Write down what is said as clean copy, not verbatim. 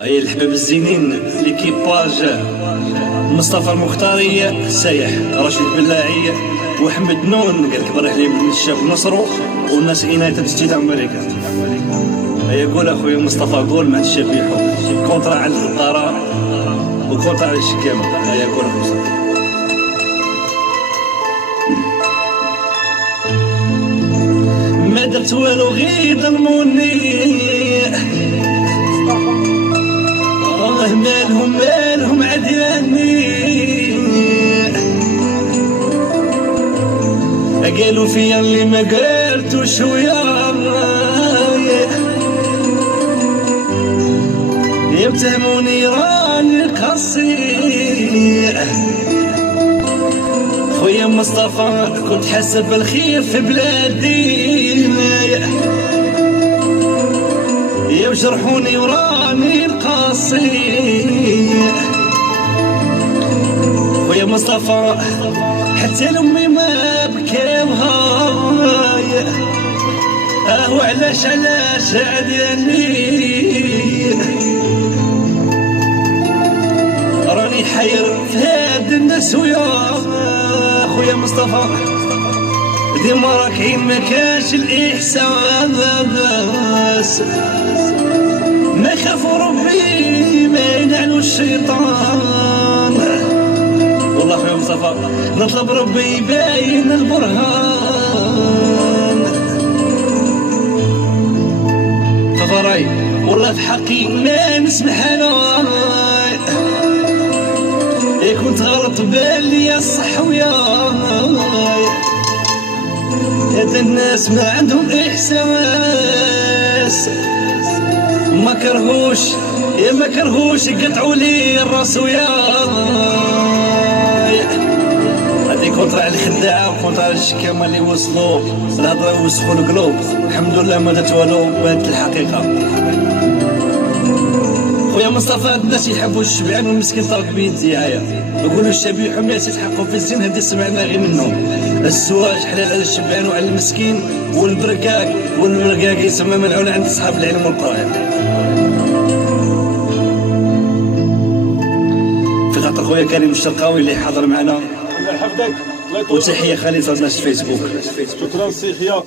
هيا الحباب الزينين ليكيباج مصطفى المختاري سايح رشيد بلاعي وحمد نون قال لك برح لي من الشاب نصرو والناس يونايتد ستيت امريكا. هيا قول اخويا مصطفى قول مع الشاب يحب كونترا على القراء وكونترا على الشكامه. هيا قول اخويا مصطفى. ما درت والو غير ظلموني مالهم عدياني قالوا فيا اللي ما قلتوش ويا يتهموني راني قصي. خويا مصطفى كنت حاسب الخير في بلادي يجرحوني وراني القصي. خويا مصطفى حتى لامي ما بكاوها وعلاش عدياني راني حير في هاد الناس ويا خويا مصطفى ديما راكعين ما كانش الاحساس ما خافوا ربي ما ينعلو الشيطان. والله خويا مصطفى نطلب ربي يبين البرهان. ففراي والله في حقي ما نسمح انا كنت غلط بالي الصح وياي. هاد الناس ما عندهم احساس ما كرهوش يقطعوا لي الراس وياي. هادي كونترا على الخداعه وكونترا على الشكامه اللي وصلوا الهضره يوسخوا القلوب. الحمد لله ما درت والو بانت الحقيقه. خويا مصطفى الناس يحبوا الشبعان والمسكين طاق بيديايا يقولوا الشبيح الناس يتحقوا في الزين. هذه سمعنا غير منهم. الزواج حلال على الشبعان وعلى المسكين والبرقاق يسمى ملعون عند اصحاب العلم والقرايه. في خاطر خويا كريم الشرقاوي اللي حاضر معنا الله يحفظك. وتحيه خليفه الناس فيسبوك. شكرا سي خيا.